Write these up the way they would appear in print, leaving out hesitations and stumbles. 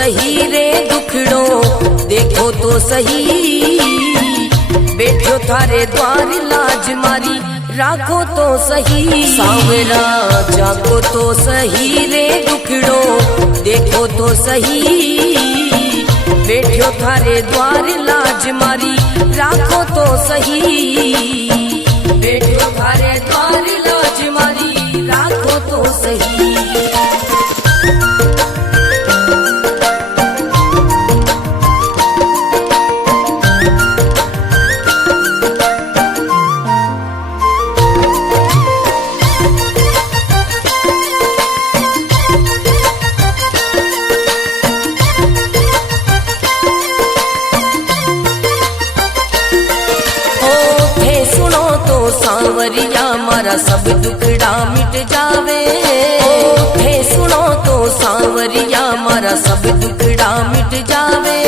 सही रे दुखड़ो, देखो तो सही बैठो थारे द्वार लाज मारी, राखो तो सही सांवरा जाको तो सही रे दुखड़ो, देखो तो सही बैठो थारे द्वार लाज मारी, राखो तो सही बैठो थारे द्वार लाज मारी, राखो तो सही। सांवरिया मारा सब दुखड़ा मिट जावे, हे सुनो तो सांवरिया मारा सब दुखड़ा मिट जावे,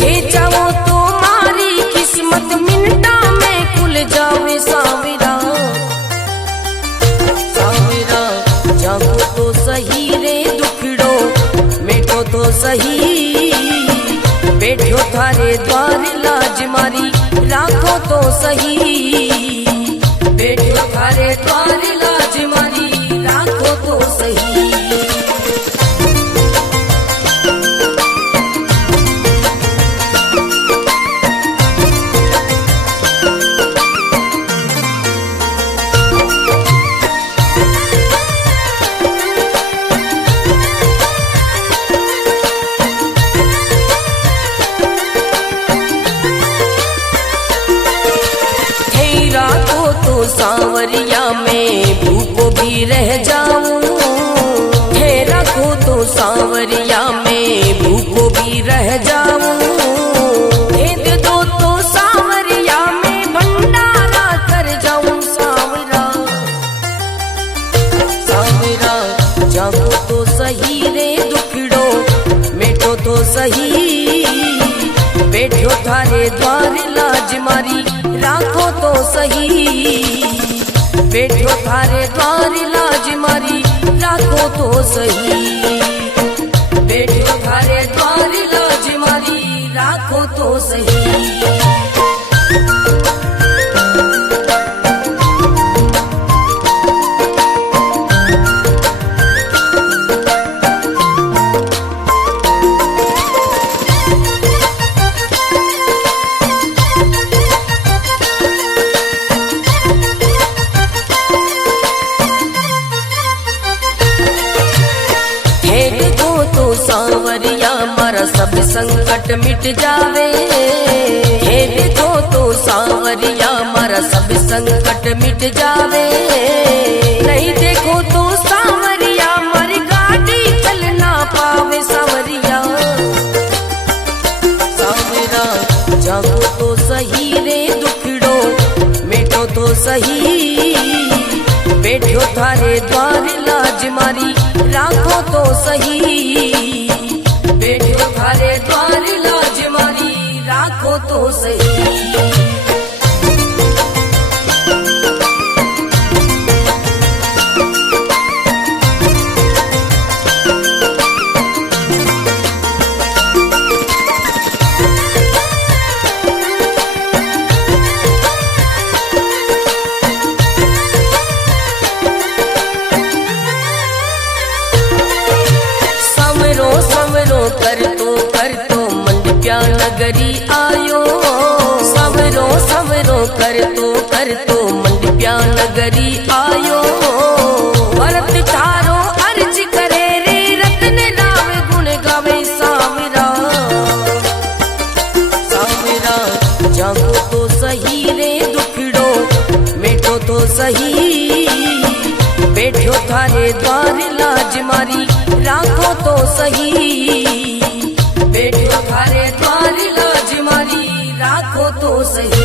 हे चाहो तो मारी किस्मत मिनटा में खुल जावे सांवरा, सांवरा जागो तो सही रे दुखड़ो, मिटो तो सही बैठो थारे द्वार लाज मारी, राखो तो सही बैठो थारे द्वार लाज मारी, राखो तो सही। सांवरिया में भूखो भी रह जाऊं, हे रखो तो सांवरिया में भूखो भी रह जाऊं, हे दे दो तो सांवरिया में भंडारा कर जाऊं सांवरा, सांवरा जागो तो सही रे दुखड़ो, मिटो तो सही बैठो थारे द्वार लाज मारी, राखो तो सही बैठो थारे द्वार लाज मारी, राखो तो सही बैठो थारे द्वार लाज मारी, राखो तो सही। सांवरिया मारा सब संकट मिट जावे, हे देखो तो सांवरिया मारा सब संकट मिट जावे, नहीं देखो तो सांवरिया मारी गाड़ी चल ना पावे सांवरिया, सांवरा जागो तो सही रे दुखड़ो, मिटो तो सही बैठो थारे द्वार लाज मारी, राखो तो सही बैठो थारे द्वार लाज मारी, राखो तो सही। कर तो मंडप्या नगरी आयो, सवरो सवरो कर तो मंडप्या नगरी आयो, भरत थारो अर्ज करे रे रतन राम गुण गावे सांवरा, सांवरा जागो तो सही रे दुखड़ो, मिटो तो सही बैठो थारे द्वार लाज मारी, राखो तो सही बैठो थारे द्वार लाज मारी, राखो तो सही।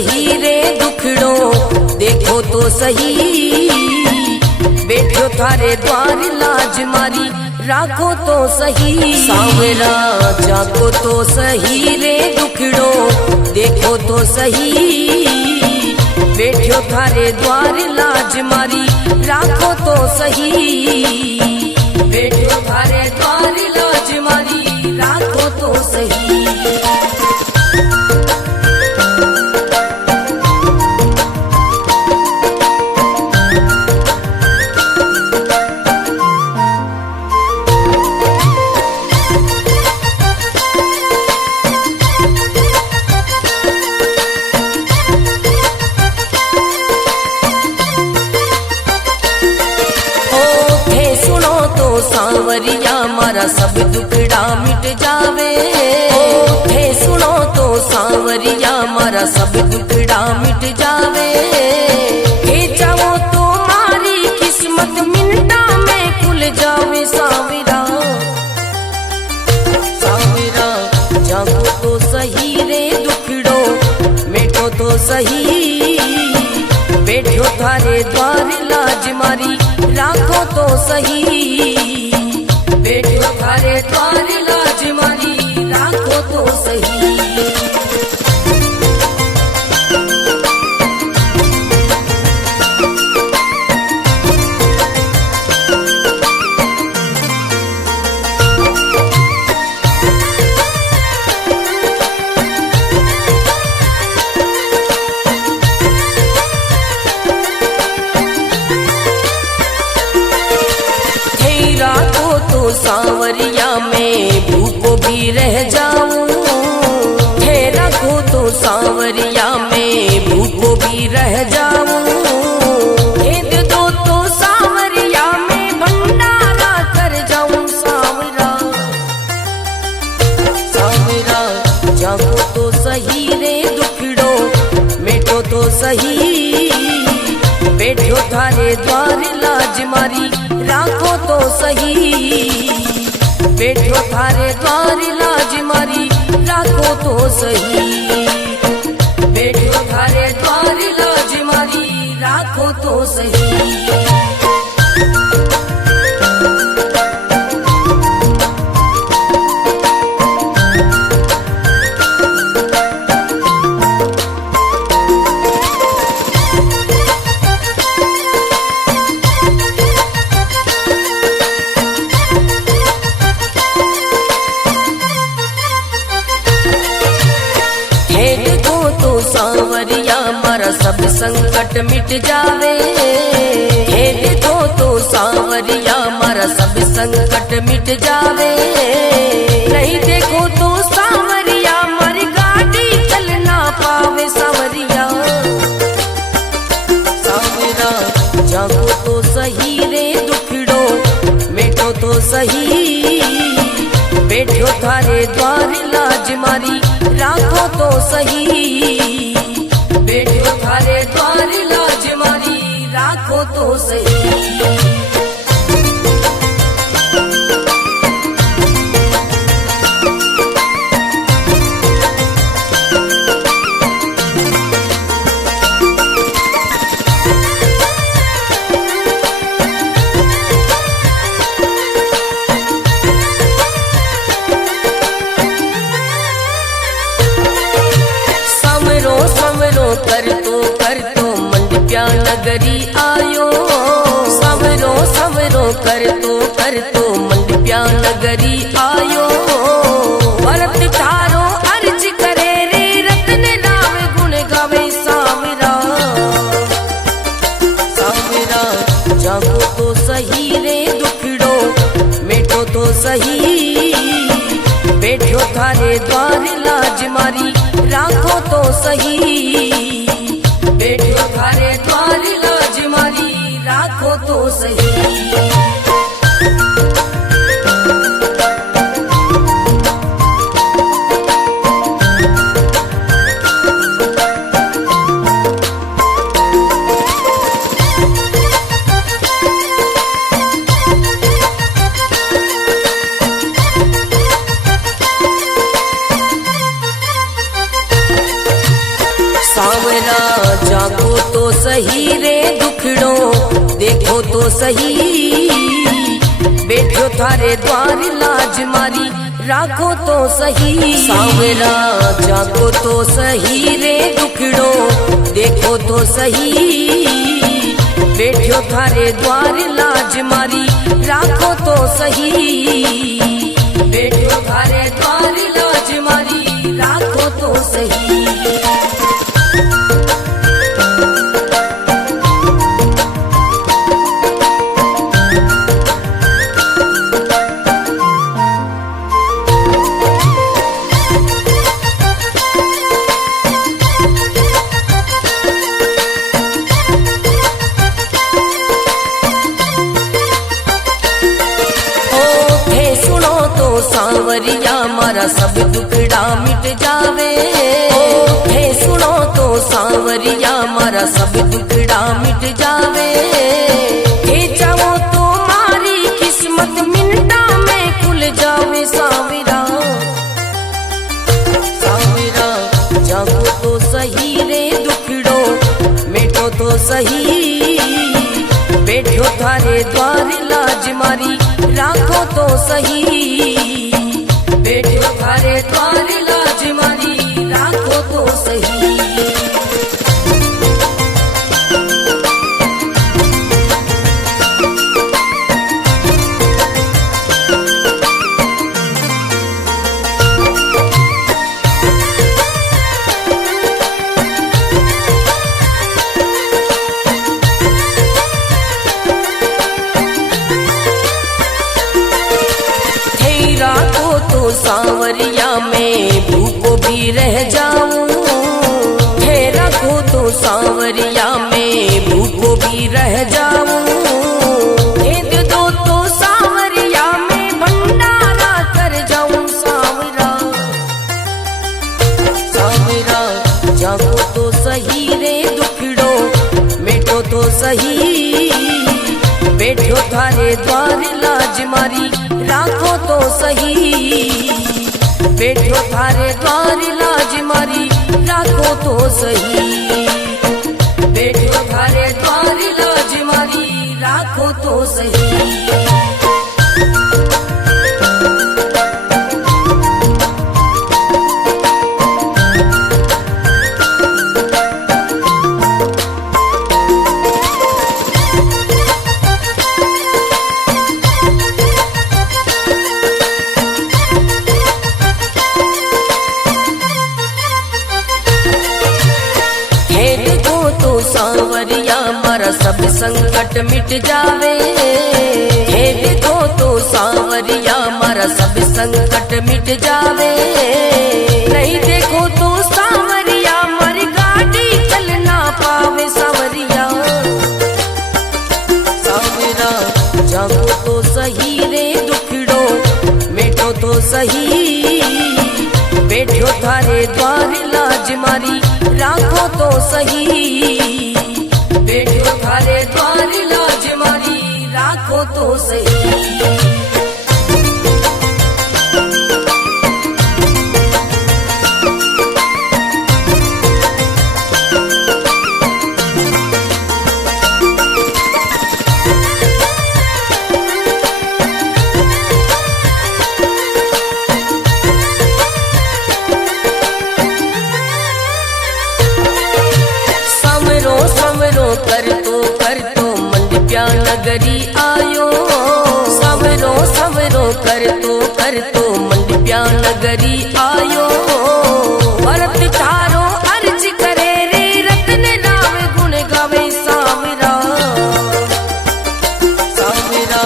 सही रे दुखड़ो, देखो तो सही बैठो थारे द्वार लाज मारी, राखो तो सही सांवरा जाको तो सही रे दुखड़ो, देखो तो सही बैठो थारे द्वार लाज मारी, राखो तो सही बैठो थारे द्वार लाज मारी, राखो तो सही। सांवरिया मारा सब दुखड़ा मिट जावे, थे सुनो तो सांवरिया मारा सब दुखड़ा मिट जावे, हे चाहो तो मारी किस्मत मिनटा में खुल जावे सांवरा, सांवरा जागो तो सही रे दुखड़ो, मेटो तो सही बैठो थारे द्वार लाज मारी, राखो तो सही बैठो थारे द्वार लाज मारी, राखो तो सही। सांवरिया में भूखो भी रह जाऊं, थे रखो तो सांवरिया में भूखो भी रह जाऊं, भेद दो तो सांवरिया में भंडारा कर जाऊं सांवरा, सांवरा जागो तो सही रे दुखड़ो, मेटो तो सही बैठो थारे द्वार लाज मारी, राखो तो सही बैठो थारे द्वार लाज मारी, राखो तो सही बैठो थारे द्वार लाज मारी, राखो तो सही। सांवरिया मारा सब संकट मिट जावे, हे देखो तो सांवरिया मारा सब संकट मिट जावे, नहीं देखो तो सांवरिया मारी गाड़ी चल ना पावे सांवरिया, सांवरा जागो तो सही रे दुखड़ो, मेटो तो सही बैठो थारे द्वार लाज मारी, राखो तो सही बैठो थारे द्वार लाज मारी, राखो तो सही। कर तो मंडप्या नगरी आयो, समरो समरो कर तो मंडप्या नगरी आयो, भरत थारो अर्ज करे रे रतन नाम गुण गावे सांवरा, सांवरा जागो तो सही रे दुखड़ो, मेटो तो सही बैठो थारे द्वार लाज मारी, राखो तो सही बैठो थारे द्वार लाज मारी, राखो तो सही। सही, बैठो थारे द्वार लाज मारी राखो तो सही। सांवरा जागो तो सही रे दुखड़ो देखो तो सही, बैठो थारे द्वार लाज मारी राखो तो सही, बैठो थारे द्वार लाज मारी राखो तो सही। सांवरिया मारा सब दुखड़ा मिट जावे, हे सुनो तो सांवरिया मारा सब दुखड़ा मिट जावे, हे चाहो तो मारी किस्मत मिनटा में खुल जावे। सांवरा सांवरा जागो तो सही रे दुखड़ो मिटो तो सही, बैठो थारे द्वार लाज मारी राखो तो सही, बैठो थारे द्वार लाज मारी राखो तो सही। सांवरिया में भूखो भी रह जाऊं, हे रखो तो सांवरिया में भूखो भी रह जाऊं, हे दे दो तो सांवरिया में भंडारा कर जाऊं। सांवरा सांवरा जागो तो सही रे दुखड़ो मिटो तो सही, बैठो थारे द्वार लाज मारी राखो तो सही, बैठो थारे द्वार लाज मारी राखो तो सही, बैठो थारे द्वार लाज मारी राखो तो सही। सांवरिया मारा सब संकट मिट जावे, हे देखो तो सांवरिया मारा सब संकट मिट जावे, नहीं देखो तो सांवरिया मारी गाड़ी चल ना पावे। सांवरिया सांवरा जागो तो सही रे दुखड़ो मिटो तो सही, बैठो थारे द्वार लाज मारी राखो तो सही, बैठो थारे द्वार लाज मारी राखो तो सही। कर तो मंडप्या नगरी आयो, सवरो सवरो कर तो मंडप्या नगरी आयो, भरत थारो अर्ज करे रे रतन नाम गुण गावे। सांवरा सांवरा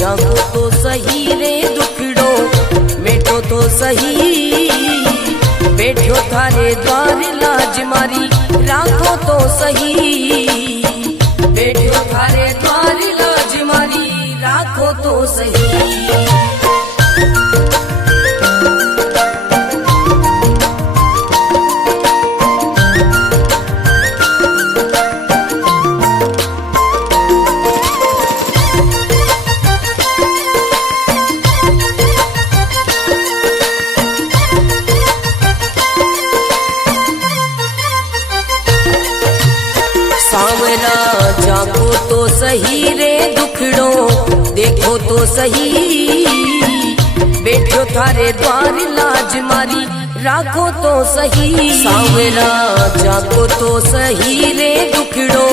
जागो तो सही रे दुखड़ो मिटो तो सही, बैठो थारे द्वार लाज मारी राखो तो सही, बैठो थारे द्वार लाज मारी राखो तो सही। सांवरा जागो तो सही रे सही, बैठो थारे द्वार लाज मारी राखो तो सही। सांवरा जागो तो सही रे दुखड़ो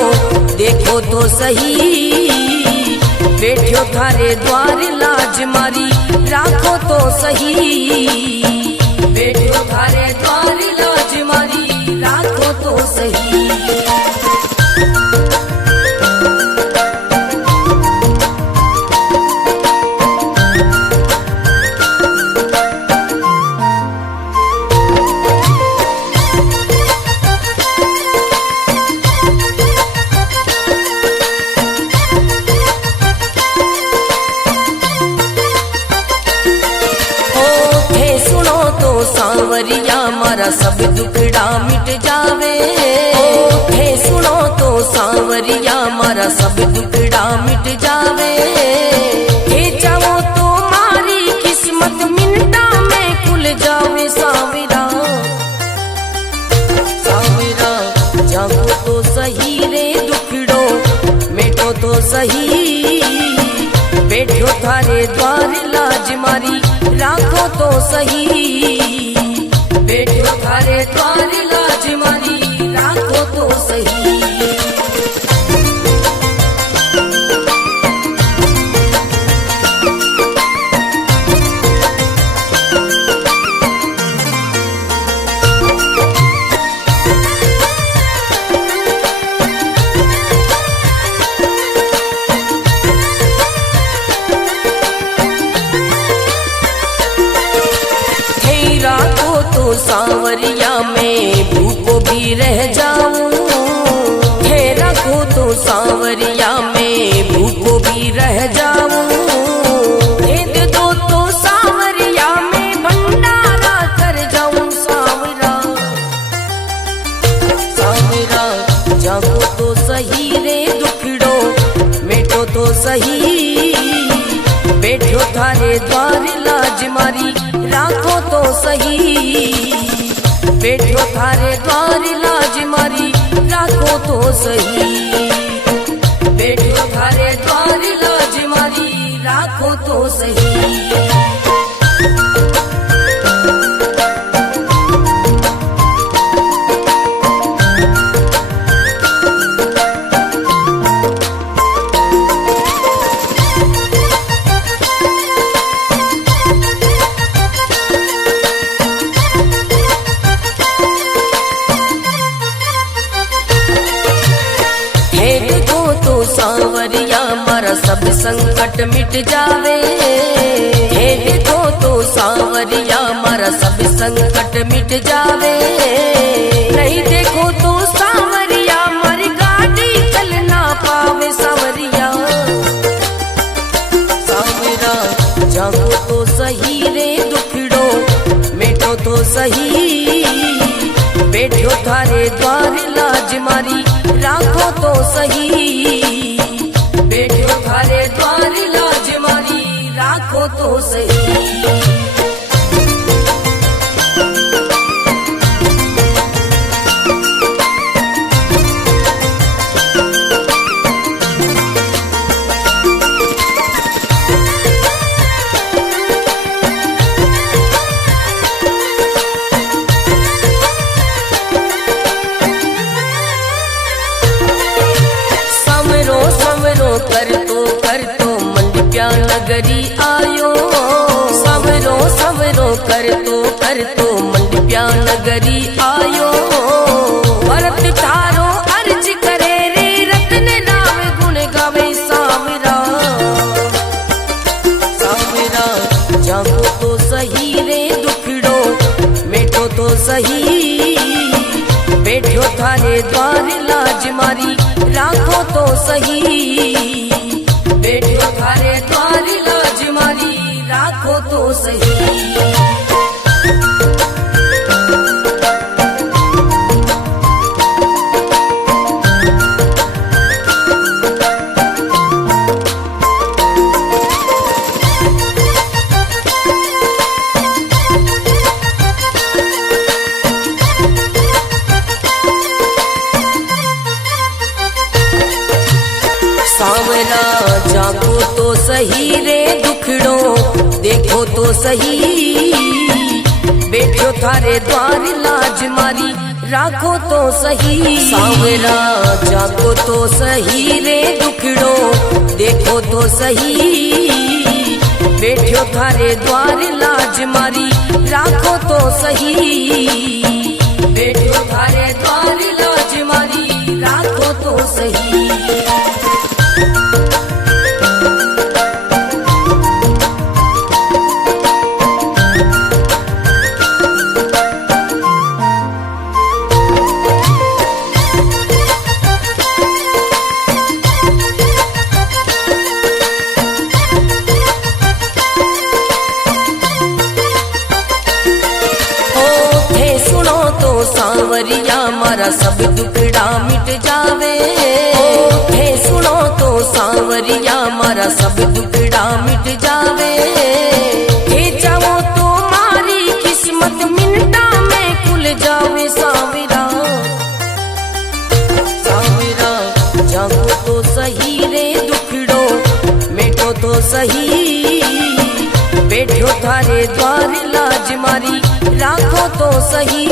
देखो तो सही, बैठो थारे द्वार लाज मारी राखो तो सही, बैठो थारे द्वार लाज मारी राखो तो सही। सांवरिया मारा सब दुखड़ा मिट जावे, हे सुनो तो सांवरिया मारा सब दुखड़ा मिट जावे। हे चाहो तो मारी किस्मत मिनटा में खुल जावे। सांवरा सांवरा जागो तो सही रे दुखड़ो मिटो तो सही, बैठो थारे द्वार लाज मारी राखो तो सही, बैठो थारे द्वार लाज मारी राखो तो सही। सांवरिया में भूखो भी रह जाऊं, हे रखो तो सांवरिया में भूखो भी रह जाऊं। हे दे दो तो सांवरिया में भंडारा कर जाऊं। सांवरा सांवरा जागो तो सही रे दुखड़ो मिटो तो सही, बैठो थारे द्वार लाज मारी राखो तो सही, बैठो थारे द्वार लाज मारी राखो तो सही, बैठो थारे द्वार लाज मारी राखो तो सही। सांवरिया मारा सब संकट मिट जावे, हे देखो तो सांवरिया मारा सब संकट मिट जावे। नहीं देखो तो सांवरिया मारी गाड़ी चल ना पावे। सांवरिया सांवरा जागो तो सही रे दुखड़ो मिटो तो सही, बैठो थारे द्वार लाज मारी राखो तो सही, बैठो थारे द्वार लाज मारी राखो तो सही। कर तो मंडप्या नगरी आयो, सवरो सवरो कर तो मंडप्या नगरी आयो। भरत तारो अर्ज करे रे रतन नाम गुण गावे। सांवरा सांवरा जागो तो सही रे दुखड़ो मिटो तो सही, बैठो थारे द्वार लाज मारी राखो तो सही, बैठो थारे द्वार लाज मारी राखो तो सही। सांवरा जागो तो सही रे दुखड़ो देखो तो सही, बैठो थारे द्वार लाज मारी राखो तो सही। सांवरा जागो तो सही रे दुखड़ो देखो तो सही, बैठो थारे द्वार लाज मारी राखो तो सही, बैठो थारे द्वार लाज मारी राखो तो सही। सांवरिया मारा सब दुखड़ा मिट जावे, हे सुनो तो सांवरिया मारा सब दुखड़ा मिट जावे, हे चाहो तो मारी किस्मत मिनटा में खुल जावे। सांवरा सांवरा जागो तो सही रे दुखड़ो मिटो तो सही, बैठो थारे द्वार लाज मारी राखो तो सही,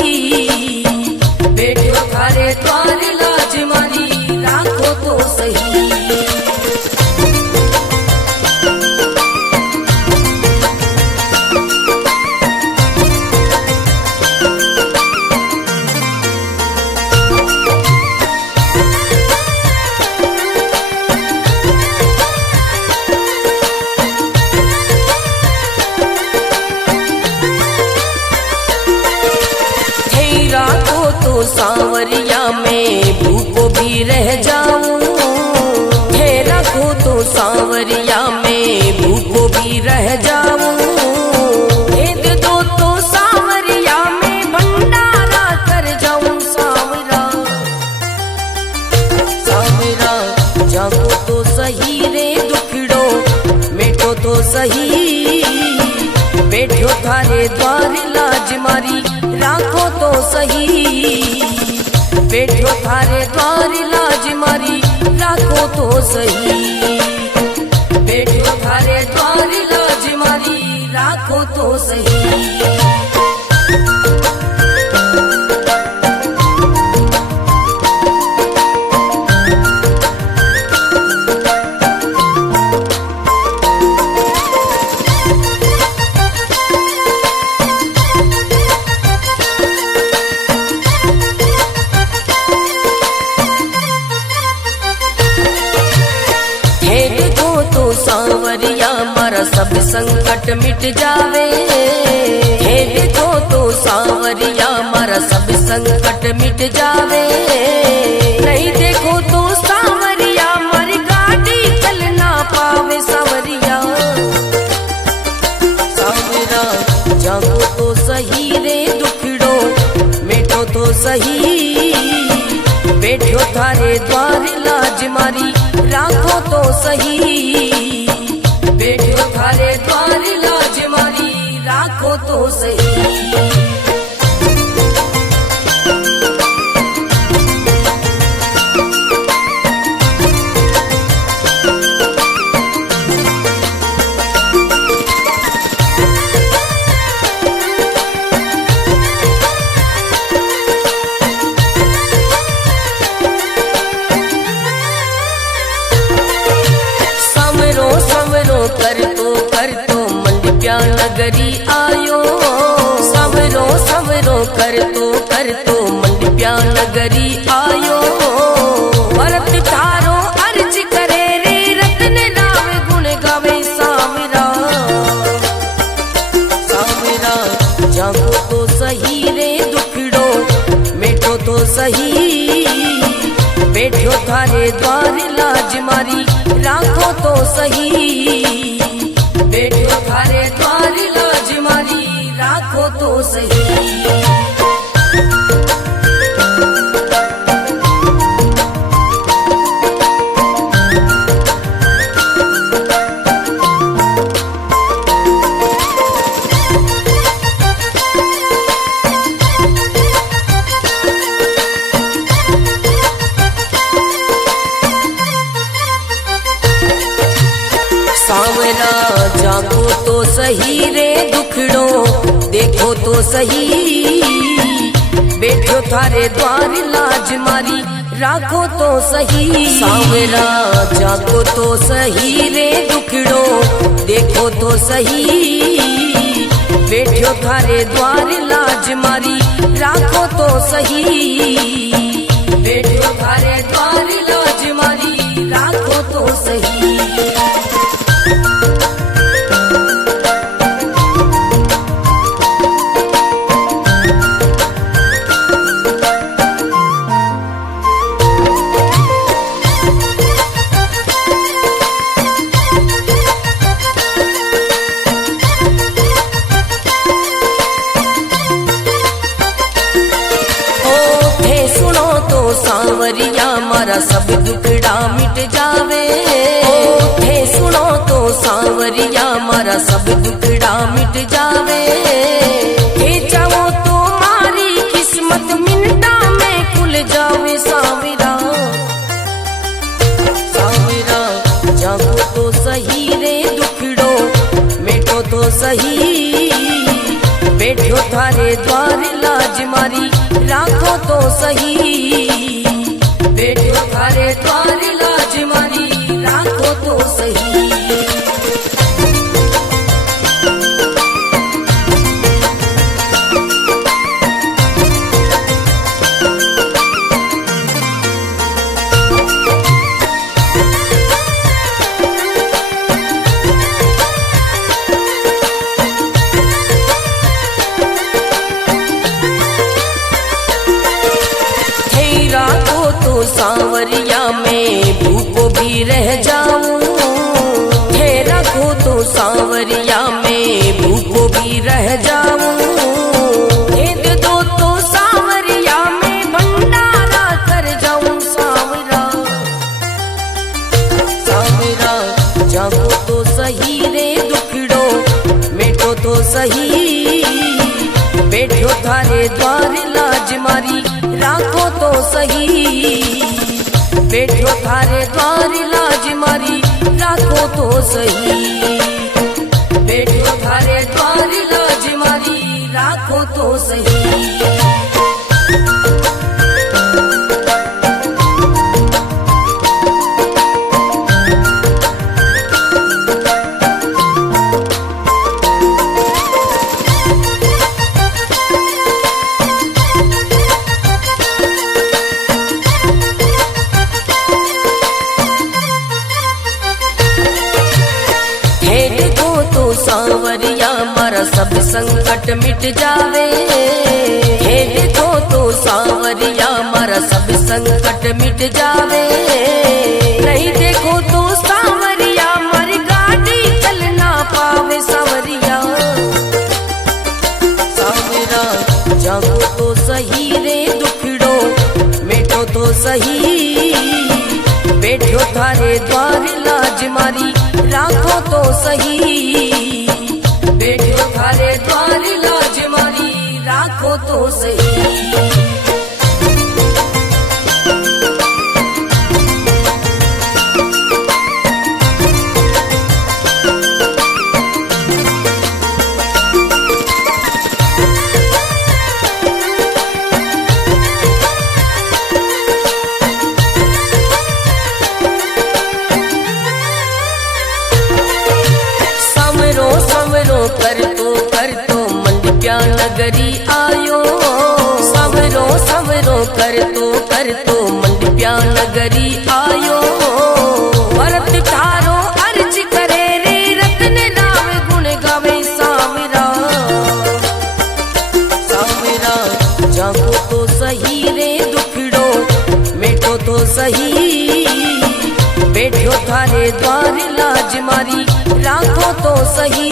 बैठो थारे द्वार लाज मारी राखो तो सही। सांवरिया में भूखो भी रह जाऊं, हे रखो तो सांवरिया में भूखो भी रह जाऊं, हे दे दो तो सांवरिया में भंडारा कर जाऊं। सांवरा सांवरा जागो तो सही रे दुखड़ो मिटो तो सही, बैठो थारे द्वार लाज मारी राखो तो सही, बैठो थारे द्वार लाज मारी राखो तो सही, बैठो थारे द्वार लाज मारी राखो तो सही। सांवरिया मारा सब संकट मिट जावे, हे देखो तो सांवरिया मारा सब संकट मिट जावे, नहीं देखो तो सांवरिया मारी गाड़ी चल ना पावे। सांवरिया सांवरा जागो तो सही रे दुखड़ो मिटो तो सही, बैठो थारे द्वार लाज मारी राखो तो सही, बैठो थारे द्वार लाज मारी राखो तो सही। कर तो मंडप्या नगरी आयो, संवरो संवरो कर तो मंडप्या नगरी आयो, भरत थारो अर्ज करे रे रतन राम गुण गावे। सांवरा सांवरा जागो तो सही रे दुखड़ो मिटो तो सही, बैठो थारे द्वार लाज मारी राखो तो सही, बैठो थारे द्वार लाज मारी राखो तो सही। सांवरा जागो तो सही रे दुखड़ो देखो तो सही, बैठो थारे द्वार लाज मारी राखो तो सही। सांवरा जागो तो सही रे दुखड़ो देखो तो सही, बैठो थारे द्वार लाज मारी राखो तो सही, बैठो थारे द्वार लाज मारी राखो तो सही। सांवरिया मारा सब दुखड़ा मिट जावे, थे सुनो तो सांवरिया मारा सब दुखड़ा मिट जावे, थे चाहो तो मारी किस्मत मिनटा में खुल जावे। सांवरा सांवरा जागो तो सही रे दुखड़ो मिटो तो सही, बैठो थारे द्वार लाज मारी राखो तो सही, बैठो थारे द्वार लाज मारी राखो तो सही। सांवरिया में भूखो भी रह जाऊं, थे रखो तो सांवरिया में भूखो भी रह जाऊं, भेद दो तो सांवरिया में भंडारा कर जाऊं। सांवरा सांवरा जागो तो सही रे दुखड़ो मिटो तो सही, बैठो थारे द्वार लाज मारी राखो तो सही, बैठो थारे द्वार लाज मारी राखो तो सही, बैठो थारे द्वार लाज मारी राखो तो सही। सांवरिया मारा सब संकट मिट जावे, हे देखो तो सांवरिया मारा सब संकट मिट जावे, नहीं देखो तो सांवरिया मारी गाड़ी चल ना पावे। सांवरिया सांवरा जागो तो सही रे दुखड़ो मिटो तो सही, बैठो थारे द्वार लाज मारी राखो तो सही, बैठो थारे द्वार लाज मारी राखो तो सही। कर तो मंडप्या नगरी आयो, सवरो सवरो कर तो मंडप्या नगरी आयो, भरत तारो अर्ज करे रे रतन नाम गुण गावे। सांवरा सांवरा जागो तो सही रे दुखड़ो मिटो तो सही, बैठो थारे द्वार लाज मारी राखो तो सही,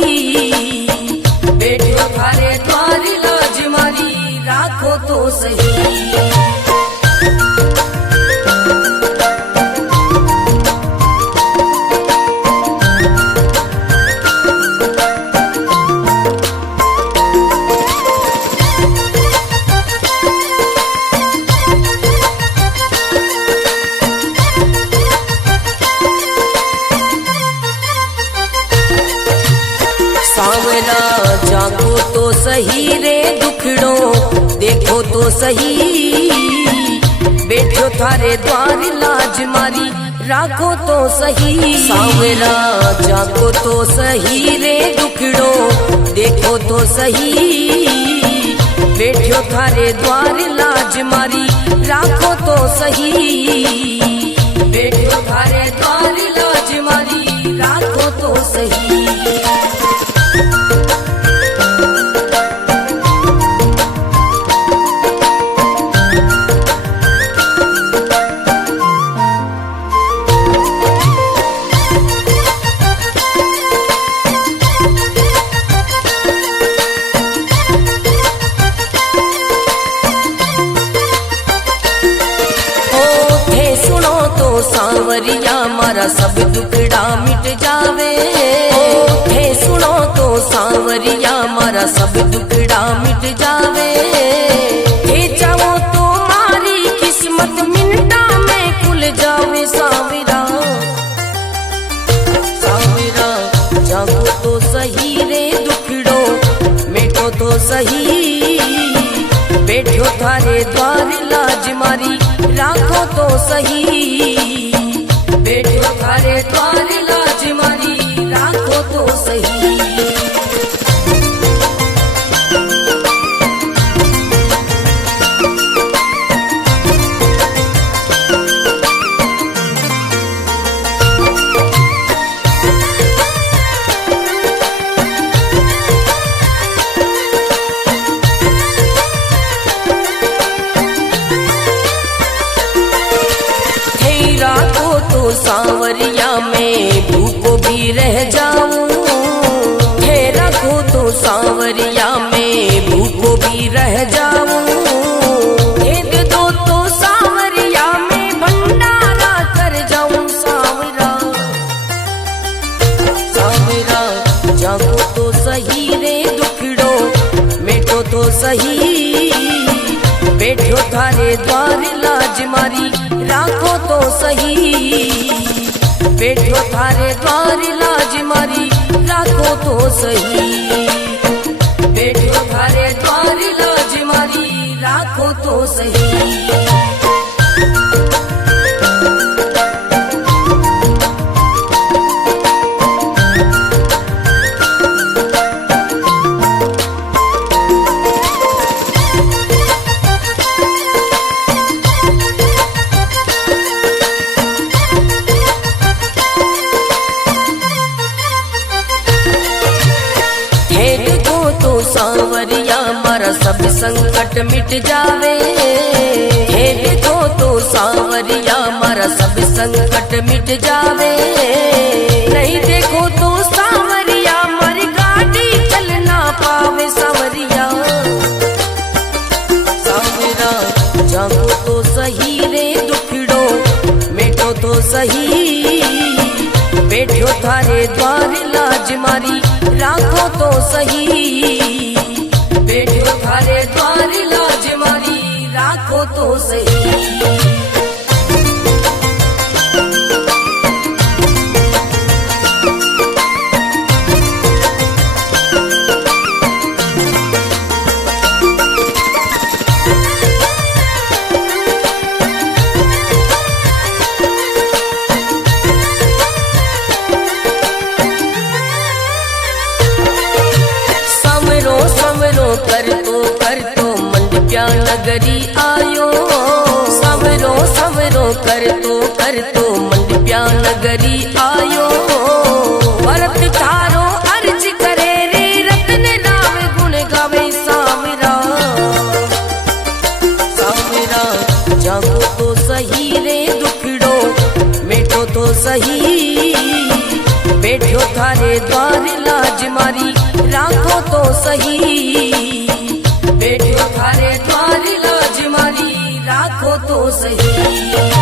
बैठो थारे द्वार लाज मारी राखो तो सही। तो सही, बैठो थारे द्वार लाज मारी राखो तो सही। सांवरा जागो तो सही रे दुखड़ो देखो तो सही, बैठो थारे द्वार लाज मारी राखो तो सही, बैठो थारे द्वार लाज मारी राखो तो सही। सांवरिया मारा सब दुखड़ा मिट जावे, थे सुनो तो सांवरिया मारा सब दुखड़ा मिट जावे, थे चाहो तो मारी किस्मत मिनटा में खुल जावे। सांवरा सांवरा जागो तो सही रे दुखड़ो मिटो तो सही, बैठो थारे द्वार लाज मारी राखो तो सही, बैठो थारे द्वार लाज मारी राखो तो सही। सांवरिया में भूखो भी रह जाऊं, थे रखो तो सांवरिया में भूखो भी रह जाऊं, भेद दो तो सांवरिया में भंडारा कर जाऊं। सांवरा सांवरा जागो तो सही रे दुखड़ो मिटो तो सही, बैठो थारे द्वार लाज मारी राखो तो सही, बैठो थारे द्वार लाज मारी राखो तो सही, बैठो थारे द्वार लाज मारी राखो तो सही। सांवरिया मारा सब संकट मिट जावे, हे देखो तो सांवरिया मारा सब संकट मिट जावे, नहीं देखो तो सांवरिया मारी गाड़ी चल ना पावे। सांवरिया सांवरा जागो तो सही रे दुखड़ो मिटो तो सही, बैठो थारे द्वार लाज मारी राखो तो सही, बैठो थारे द्वार लाज मारी राखो तो सही। कर तो मंडप्या नगरी आयो, सवरो सवरो कर तो मंडप्या नगरी आयो, भरत थारो अर्ज करे रे रतन नाम गुण गावे। सांवरा सांवरा जागो तो सही रे दुखड़ो मिटो तो सही, बैठो थारे द्वार लाज मारी राखो तो सही, बैठो थारे द्वार लाज मारी राखो तो सही।